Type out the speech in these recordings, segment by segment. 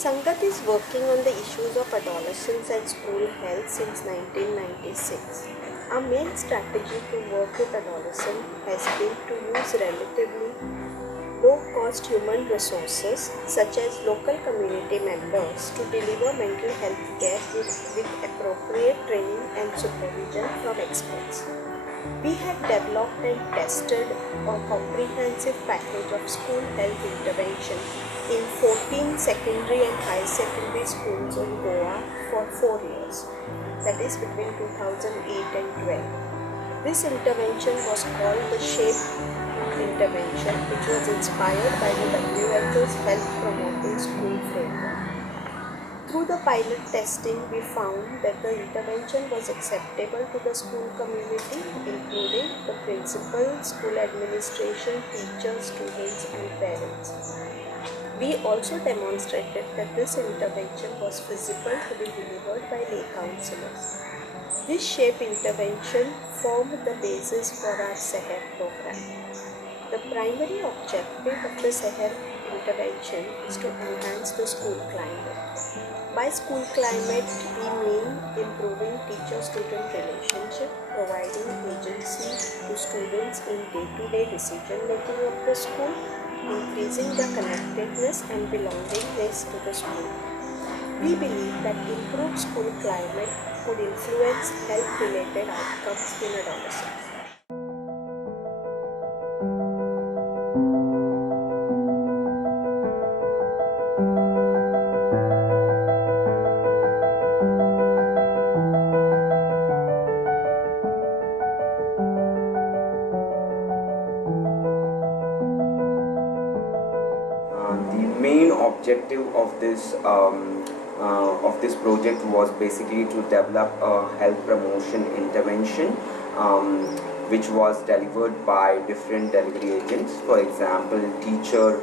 Sangat is working on the issues of adolescence and school health since 1996. Our main strategy to work with adolescents has been to use relatively low-cost human resources such as local community members to deliver mental health care with appropriate training and supervision from experts. We had developed and tested a comprehensive package of school health intervention in 14 secondary and high secondary schools in Goa for 4 years, that is between 2008 and 12. This intervention was called the SHAPE intervention, which was inspired by the WHO's Health Promoting School framework. Through the pilot testing, we found that the intervention was acceptable to the school community, including the principal, school administration, teachers, students, and parents. We also demonstrated that this intervention was feasible to be delivered by lay counselors. This SHAPE intervention formed the basis for our SEHER program. The primary objective of the SEHER intervention is to enhance the school climate. By school climate, we mean improving teacher-student relationship, providing agency to students in day-to-day decision-making of the school, increasing the connectedness and belongingness to the school. We believe that improved school climate could influence health-related outcomes in adolescents. The main objective of this project was basically to develop a health promotion intervention which was delivered by different delivery agents, for example teacher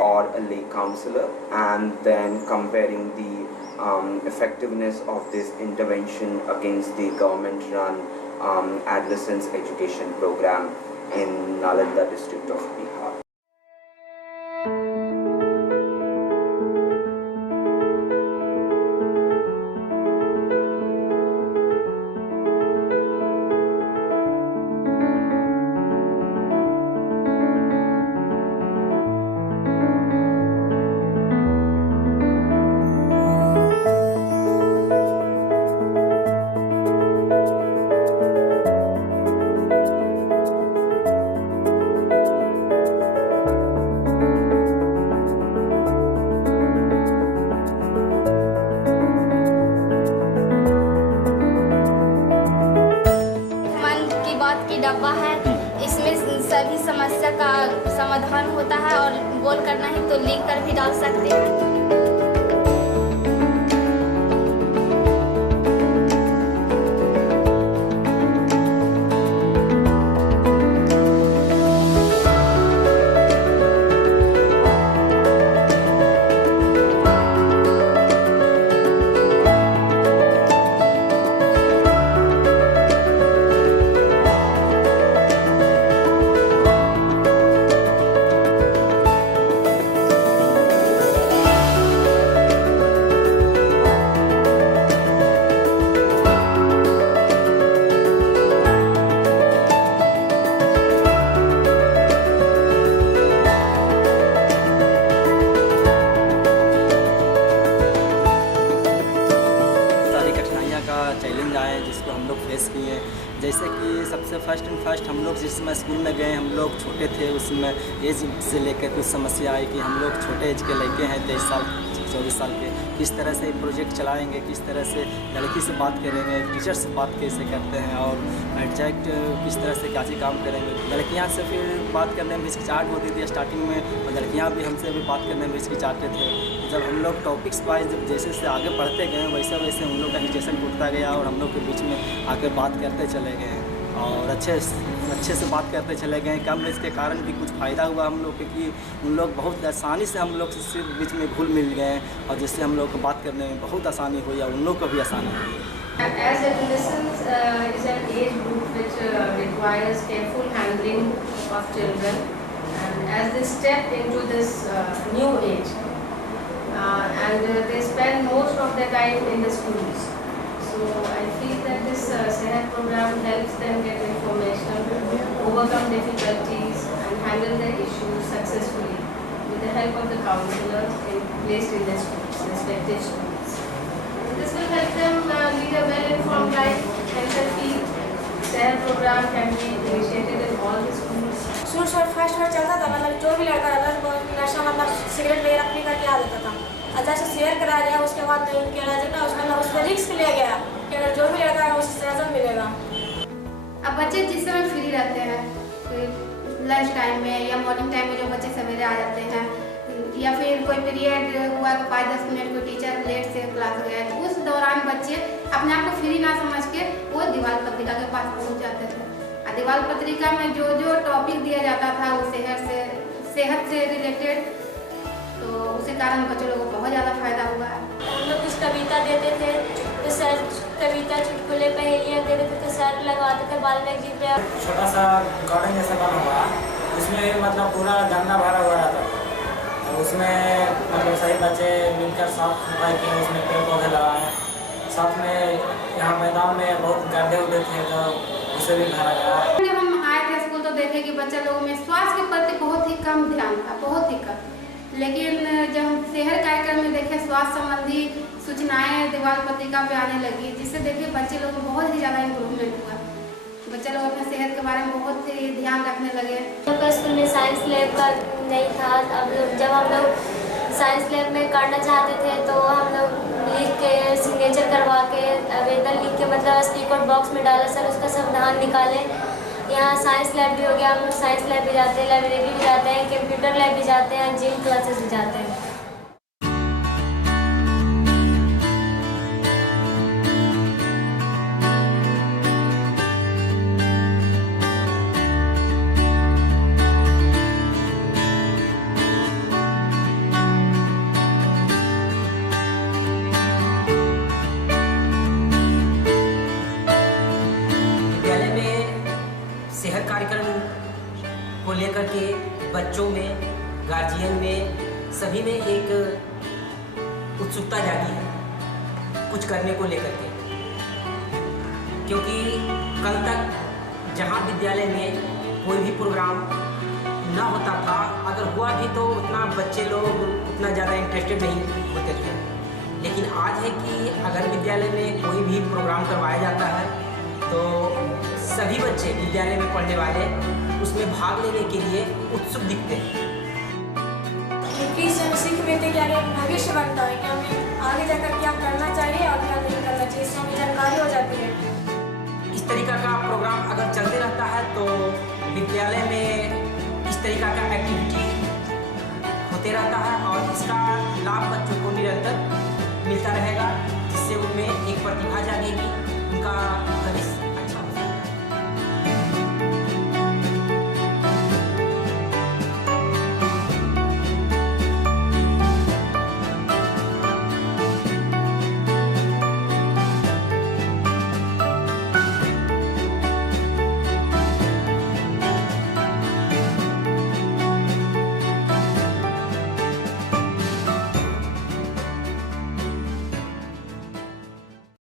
or a lay counselor, and then comparing the effectiveness of this intervention against the government run adolescence education program in Nalanda district of Bihar. डब्बा है, इसमें सभी समस्या का समाधान होता है और गोल करना है तो लिख कर भी डाल सकते हैं। चैलेंज आए जिसको हम लोग फेस किए, जैसे कि सबसे फर्स्ट हम लोग जिस समय स्कूल में गए, हम लोग छोटे थे, उसमें एज से लेकर कुछ समस्या आई कि हम लोग छोटे एज के लड़के हैं, 23 साल 24 साल के, किस तरह से प्रोजेक्ट चलाएंगे, किस तरह से लड़की से बात करेंगे, टीचर से बात कैसे करते हैं और एग्जैक्ट किस तरह से क्या चीज़ काम करेंगे। लड़कियां से फिर बात करने में हिचकिचाहट होती थी स्टार्टिंग में, और लड़कियां भी हमसे भी बात करने में हिचकिचाते थे। जब हम लोग टॉपिक्स वाइज जब जैसे से आगे बढ़ते गए वैसे वैसे हम लोग का हिचेशन टूटता गया और हम लोग के बीच में आकर बात करते चले गए और अच्छे से बात करते चले गए। कम एज के कारण भी कुछ फ़ायदा हुआ हम लोग, क्योंकि उन लोग बहुत आसानी से हम लोग से बीच में घुल मिल गए और जिससे हम लोग को बात करने में बहुत आसानी हुई और उन लोग को भी आसानी हुई। As adolescence is an age group which requires careful handling of children, and as they step into this new age, and they spend most of their time in the schools. So I feel that this Sehat program helps them get information, overcome difficulties, and handle their issues successfully with the help of the counselors placed in their schools, respective schools. This will help them lead a well-informed life, help them feel. Sehat program can be initiated in all the schools. शुरू first में चलता था, मतलब जो भी लड़का रहता था नशा मतलब सिगरेट वगैरह पी करके आ जाता था। अच्छा से शेयर करा गया, उसके बाद उसमें रिस्क लिया गया कि अगर जो भी लड़का है उसे सजा मिलेगा। अब बच्चे जिस समय फ्री रहते हैं लंच टाइम में या मॉर्निंग टाइम में, जो बच्चे सवेरे आ जाते हैं या फिर कोई पीरियड हुआ तो 5-10 मिनट कोई टीचर लेट से क्लास गया तो उस दौरान बच्चे अपने आप को फ्री ना समझ के वो दीवार पत्रिका के पास पहुंच जाते थे। और दीवार पत्रिका में जो जो टॉपिक दिया जाता था वो सेहत से रिलेटेड, तो उसी कारण बच्चों लोगों को बहुत ज़्यादा फायदा हुआ है। हम लोग कुछ कविता देते थे तो सर कविता चुटकुले पहेलियाँ दे देते थे, सर लगवाते थे बाल्मीकि जी पे। छोटा सा गार्डन जैसा बना हुआ, उसमें मतलब पूरा गन्ना भरा हुआ रहता था। उसमें मतलब सभी बच्चे मिलकर साथ सफाई किए, उसमें पेड़ पौधे लगाए। साथ में यहाँ मैदान में बहुत गड्ढे उड्ढे थे तो उसे भी भरा गया। जब हम आए थे स्कूल तो देखे कि बच्चे लोगों में स्वास्थ्य के प्रति बहुत ही कम ध्यान था, बहुत ही कम। लेकिन जब हम सेहत कार्यक्रम में देखे स्वास्थ्य संबंधी सूचनाएं दीवार पत्रिका पे आने लगी, जिससे देखिए बच्चे लोग को बहुत ही ज़्यादा इम्प्रूवमेंट हुआ। बच्चे लोग अपने सेहत के बारे में बहुत ही ध्यान रखने लगे। स्कूल में साइंस लैब का नहीं था, अब जब हम लोग साइंस लैब में करना चाहते थे तो हम लोग लिख के सिग्नेचर करवा के आवेदन लिख के मतलब स्पीकर बॉक्स में डाला, सर उसका संविधान निकाले। यहाँ साइंस लैब भी हो गया, हम लोग साइंस लैब भी जाते हैं, लाइब्रेरी भी जाते हैं, कंप्यूटर लैब भी जाते हैं, जिम क्लासेस भी जाते हैं। सेहत कार्यक्रम को लेकर के बच्चों में, गार्जियन में, सभी में एक उत्सुकता जागी है कुछ करने को लेकर के, क्योंकि कल तक जहां विद्यालय में कोई भी प्रोग्राम ना होता था, अगर हुआ भी तो उतना बच्चे लोग उतना ज़्यादा इंटरेस्टेड नहीं होते थे। लेकिन आज है कि अगर विद्यालय में कोई भी प्रोग्राम करवाया जाता है तो सभी बच्चे विद्यालय में पढ़ने वाले उसमें भाग लेने के लिए उत्सुक दिखते हैं। क्योंकि इससे हमें सीख मिलती है कि आगे भविष्य बनता है कि हमें आगे जाकर क्या करना चाहिए और क्या नहीं करना चाहिए, इससे हमें जानकारी हो जाती है। इस तरीका का प्रोग्राम अगर चलते रहता है तो विद्यालय में इस तरीका का एक्टिविटी होते रहता है और इसका लाभ बच्चों को निरंतर मिलता रहेगा, जिससे उनमें एक प्रतिभा जागेगी, उनका भविष्य